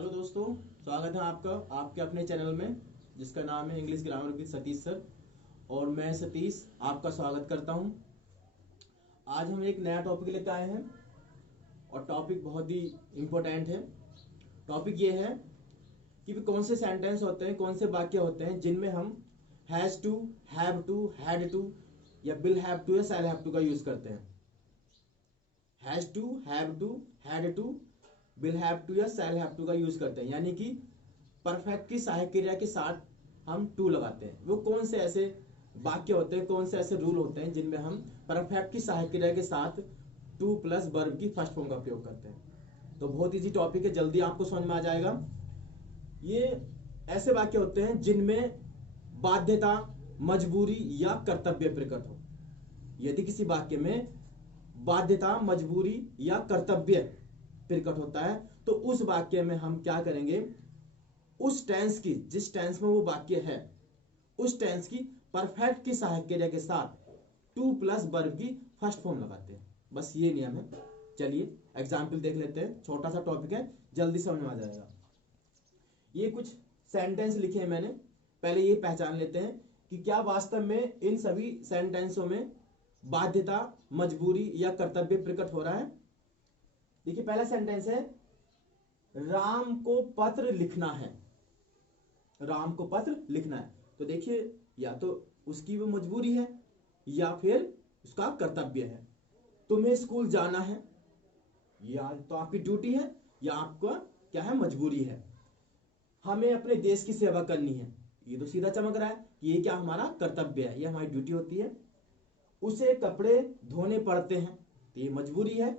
Hello दोस्तों, स्वागत है आपका आपके अपने चैनल में जिसका नाम है English grammar with Satish sir. और मैं सतीश आपका स्वागत करता हूं। आज हम एक नया टॉपिक लेकर आए हैं और टॉपिक बहुत ही इम्पोर्टेंट है। टॉपिक ये है कि भी कौन से सेंटेंस होते हैं, कौन से वाक्य होते हैं जिनमें हम has to, have to, had to या विल हैव टू या शैल हैव टू का यूज करते हैं। Has to, have to, had to, will have to या शैल हैव टू का यूज करते हैं, यानी कि परफेक्ट की सहायक क्रिया के साथ हम टू लगाते हैं। वो कौन से ऐसे वाक्य होते हैं, कौन से ऐसे रूल होते हैं जिनमें हम परफेक्ट की सहायक क्रिया के साथ टू प्लस वर्ब की फर्स्ट फॉर्म का प्रयोग करते हैं। तो बहुत इजी टॉपिक है, जल्दी आपको समझ में आ जाएगा। ये ऐसे वाक्य होते हैं जिनमें बाध्यता, मजबूरी या कर्तव्य प्रकट हो। यदि किसी वाक्य में बाध्यता, मजबूरी या कर्तव्य प्रकट होता है तो उस वाक्य में हम क्या करेंगे, उस टेंस की, जिस टेंस में वो वाक्य है उस टेंस की परफेक्ट की सहायक क्रिया के साथ टू प्लस वर्ब की फर्स्ट फॉर्म लगाते हैं। बस ये नियम है। चलिए एग्जाम्पल देख लेते हैं, छोटा सा टॉपिक है, जल्दी समझ में आ जाएगा। ये कुछ सेंटेंस लिखे हैं मैंने, पहले ये पहचान लेते हैं कि क्या वास्तव में इन सभी सेंटेंसों में बाध्यता, मजबूरी या कर्तव्य प्रकट हो रहा है। देखिए पहला सेंटेंस है, राम को पत्र लिखना है। राम को पत्र लिखना है, तो देखिए या तो उसकी वो मजबूरी है या फिर उसका कर्तव्य है। तुम्हें स्कूल जाना है, या तो आपकी ड्यूटी है या आपका क्या है, मजबूरी है। हमें अपने देश की सेवा करनी है, ये तो सीधा चमक रहा है कि ये क्या हमारा कर्तव्य है, ये हमारी ड्यूटी होती है। उसे कपड़े धोने पड़ते हैं, तो ये मजबूरी है।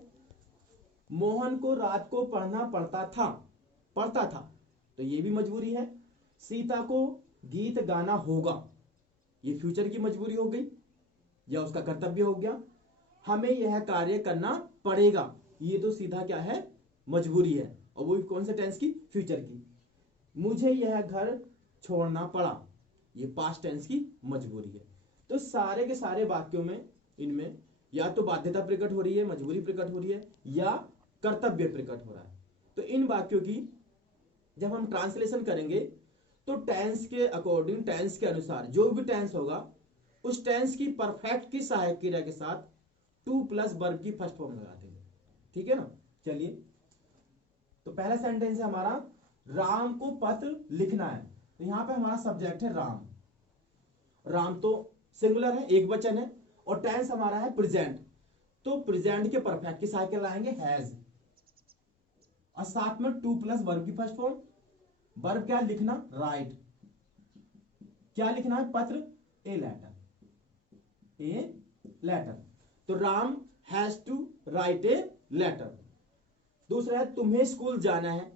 मोहन को रात को पढ़ना पड़ता था, तो ये भी मजबूरी है। सीता को गीत गाना होगा, ये फ्यूचर की मजबूरी हो गई या उसका कर्तव्य हो गया। हमें यह कार्य करना पड़ेगा, ये तो सीधा क्या है, मजबूरी है, और वो कौन से टेंस की, फ्यूचर की। मुझे यह घर छोड़ना पड़ा, ये पास्ट टेंस की मजबूरी है। तो सारे के सारे वाक्यों में इनमें या तो बाध्यता प्रकट हो रही है, मजबूरी प्रकट हो रही है या कर्तव्य प्रकट हो रहा है। तो इन वाक्यों की जब हम ट्रांसलेशन करेंगे तो टेंस के अकॉर्डिंग, टेंस के अनुसार जो भी टेंस होगा उस टेंस की परफेक्ट की सहायक क्रिया के साथ टू प्लस वर्ब की फर्स्ट फॉर्म लगा देंगे। ठीक है ना। चलिए, तो पहला सेंटेंस है हमारा, राम को पत्र लिखना है। तो यहां पे हमारा सब्जेक्ट है राम। राम तो सिंगुलर है, एक वचन है, और टेंस हमारा है प्रेजेंट। तो प्रेजेंट के परफेक्ट की सहायक लाएंगे हैज, और साथ में टू प्लस वर्ब की फर्स्ट फॉर्म। वर्ब क्या लिखना, राइट। क्या लिखना है, पत्र, ए लेटर, ए लेटर। तो Ram has to write a letter. दूसरा है, तुम्हें स्कूल जाना है,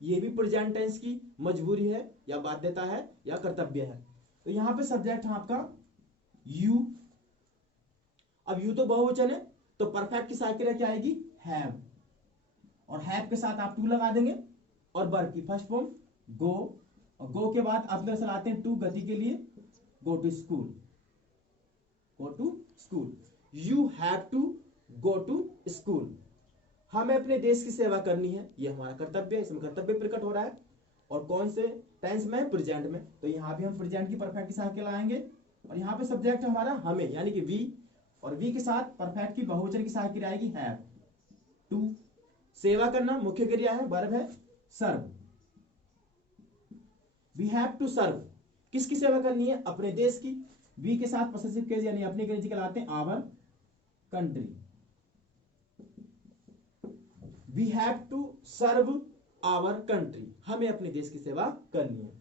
ये भी प्रेजेंट टेंस की मजबूरी है या बाध्यता है या कर्तव्य है। तो यहां पे सब्जेक्ट है आपका यू। अब यू तो बहुवचन है, तो परफेक्ट की सहायक क्रिया क्या आएगी, हैव, और हैव के साथ आप टू लगा देंगे, और वर्ब की फर्स्ट फॉर्म गो, और गो के बाद आप दरअसल आते हैं टू, गति के लिए, go to school, go to school. You have to go to school. हमें अपने देश की सेवा करनी है, ये हमारा कर्तव्य है, इसमें कर्तव्य प्रकट हो रहा है। और कौन से टेंस में, प्रेजेंट में, तो यहां भी हम प्रेजेंट की परफेक्ट की सहायक लाएंगे। और यहां पे सब्जेक्ट हमारा हमें, यानी कि वी, और वी के साथ परफेक्ट की बहुवचन की सहायक आएगी हैव टू। सेवा करना मुख्य क्रिया है, वर्ब है सर्व। वी हैव टू सर्व, किसकी सेवा करनी है, अपने देश की। वी के साथ पॉसेसिव केस यानी अपनी केस कहलाते हैं our country. We have to serve our country, हमें अपने देश की सेवा करनी है।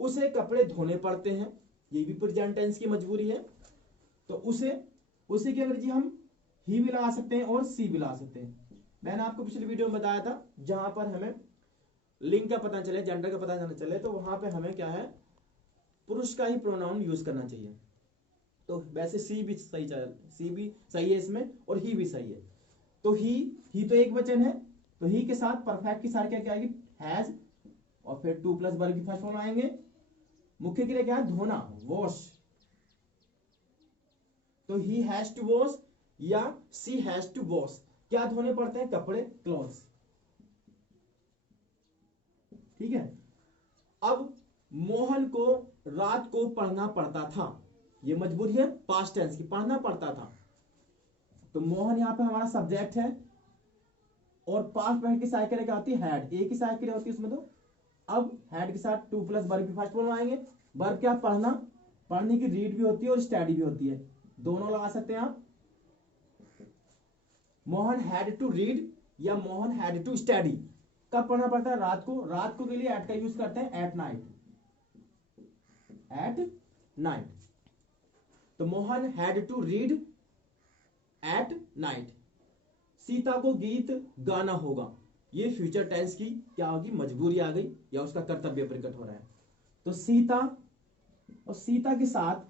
उसे कपड़े धोने पड़ते हैं, ये भी प्रेजेंट टेंस की मजबूरी है। तो उसे की अंग्रेजी हम ही भी लगा सकते हैं और सी भी लगा सकते हैं। मैंने आपको पिछले वीडियो में बताया था, जहां पर हमें लिंग का पता चले, जेंडर का पता चले, तो वहां पे हमें क्या है, पुरुष का ही प्रोनाउन यूज करना चाहिए। तो वैसे सी भी सही, सी भी सही है इसमें, और ही भी सही है। तो ही तो एक वचन है, तो ही के साथ परफेक्ट की सारी क्या आएगी, हैज, और फिर टू प्लस वर्ब की फर्स्ट फॉर्म आएंगे। मुख्य क्रिया क्या है, धोना, वॉश। तो ही हैज टू वॉश या सी हैज टू वॉश, क्या धोने पड़ते हैं, कपड़े, क्लॉथ्स। ठीक है। अब मोहन को रात को पढ़ना पड़ता था, ये मजबूरी है पास्ट टेंस की, पढ़ना पड़ता था। तो मोहन यहाँ पे हमारा सब्जेक्ट है और पास्ट पॉइंट की सहायक क्रिया क्या होती है, हैड, एक ही सहायक क्रिया होती है उसमें। तो अब हैड के साथ टू प्लस वर्ब की फर्स्ट फॉर्म लगाएंगे। वर्ब क्या, पढ़ना, पढ़ने की रीड भी होती है और स्टडी भी होती है, दोनों लगा सकते हैं आप। मोहन हैड टू रीड या मोहन हैड टू स्टडी। कब पढ़ना पड़ता है, रात को। रात को के लिए एट का यूज करते हैं, एट नाइट, एट नाइट। तो Mohan had to read at night. Sita को गीत गाना होगा, ये फ्यूचर टेंस की क्या होगी, मजबूरी आ गई या उसका कर्तव्य प्रकट हो रहा है। तो सीता और सीता के साथ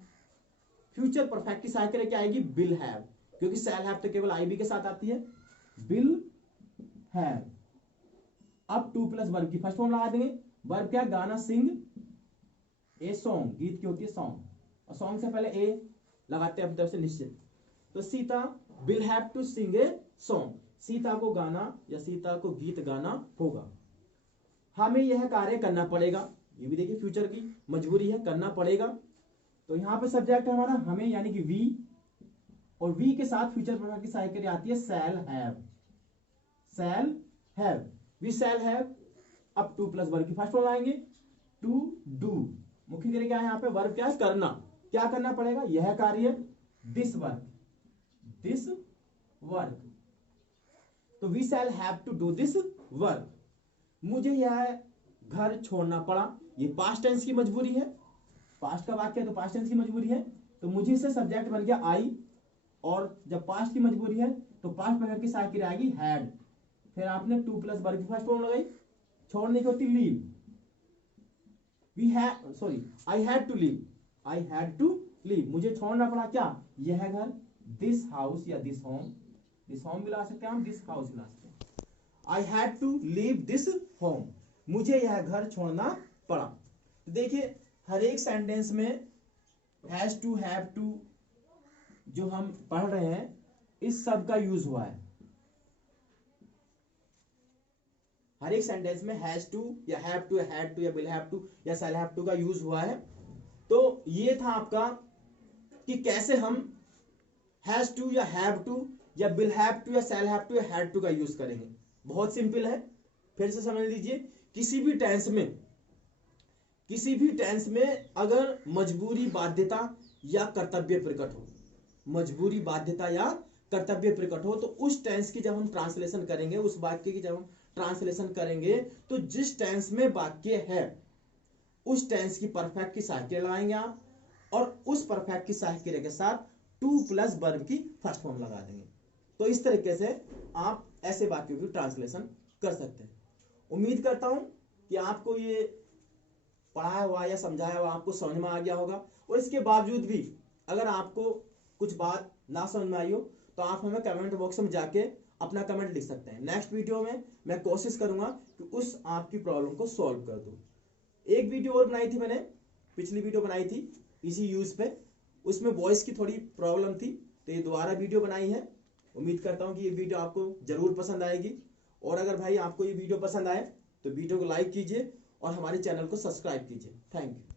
फ्यूचर परफेक्ट की सहायक क्रिया क्या आएगी, विल हैव, क्योंकि शैल हैव तो केवल आई बी के साथ आती है, विल हैव। अब टू प्लस वर्ब की फर्स्ट फॉर्म लगा देंगे। वर्ब क्या, गाना, सिंग ए सॉन्ग, गीत की होती है सॉन्ग, और सॉन्ग से पहले ए लगाते हैं अपनी तरफ से निश्चित। तो Sita will have to sing a song, Sita को गाना या सीता को गीत गाना होगा। हमें यह कार्य करना पड़ेगा, ये भी देखिए फ्यूचर की मजबूरी है, करना पड़ेगा। तो यहां पे सब्जेक्ट है हमारा हमें, यानी कि वी, और वी के साथ फ्यूचर परफेक्ट की सहायक क्रिया आती है shall have, shall have, we shall have. अब टू प्लस वर्ब की फर्स्ट फॉर्म लाएंगे, टू डू, मुख्य क्रिया क्या है यहाँ पे, वर्ब क्या है, करना, क्या करना पड़ेगा, यह कार्य, दिस वर्क, दिस वर्क। तो we shall have to do this work. मुझे यह घर छोड़ना पड़ा, ये पास्ट टेंस की मजबूरी है, पास्ट का वाक्य है तो पास्ट टेंस की मजबूरी है। तो मुझे से सब्जेक्ट बन गया आई, और जब पास्ट की मजबूरी है तो पास्ट परफेक्ट की सहायक क्रिया आएगी हैड। फिर आपने टू प्लस वर्ब की फर्स्ट फॉर्म लगाई, छोड़ने की होती leave, we had, sorry I had to leave, I had to leave, मुझे छोड़ना पड़ा क्या, यह घर, दिस हाउस या दिस होम, दिस होम भी ला सकते हैं हम, दिस हाउस भी ला सकते हैं। I had to leave this home, मुझे यह घर छोड़ना पड़ा। तो देखिए हर एक सेंटेंस में हैज टू, हैव टू जो हम पढ़ रहे हैं इस सब का यूज हुआ है। हर एक सेंटेंस में हैज टू या हैव टू या हैड टू या विल हैव टू या शैल हैव टू का यूज हुआ है। तो ये था आपका कि कैसे हम हैज टू या हैव टू या विल हैव टू या शैल हैव टू या हैड टू का यूज करेंगे। बहुत सिंपल है, फिर से समझ लीजिए। किसी भी टेंस में अगर मजबूरी, बाध्यता या कर्तव्य प्रकट हो, मजबूरी, बाध्यता या कर्तव्य प्रकट हो, तो उस टेंस की जब हम ट्रांसलेशन करेंगे, उस वाक्य की जब हम ट्रांसलेशन करेंगे, तो जिस टेंस में वाक्य है उस टेंस की परफेक्ट की सहायक क्रिया लगाएंगे आप, और उस परफेक्ट की सहायक क्रिया के साथ टू प्लस वर्ब की फर्स्ट फॉर्म लगा देंगे। तो इस तरीके से आप ऐसे वाक्यों की ट्रांसलेशन कर सकते हैं। उम्मीद करता हूं कि आपको ये पढ़ाया हुआ या समझाया हुआ आपको समझ में आ गया होगा, और इसके बावजूद भी अगर आपको कुछ बात ना समझ में आई हो तो आप हमें कमेंट बॉक्स में जाके अपना कमेंट लिख सकते हैं। नेक्स्ट वीडियो में मैं कोशिश करूंगा कि उस आपकी प्रॉब्लम को सॉल्व कर दूं। एक वीडियो और बनाई थी मैंने, पिछली वीडियो बनाई थी इसी यूज पे, उसमें वॉइस की थोड़ी प्रॉब्लम थी, तो ये दोबारा वीडियो बनाई है। उम्मीद करता हूं कि ये वीडियो आपको जरूर पसंद आएगी, और अगर भाई आपको ये वीडियो पसंद आए तो वीडियो को लाइक कीजिए और हमारे चैनल को सब्सक्राइब कीजिए। Thank you.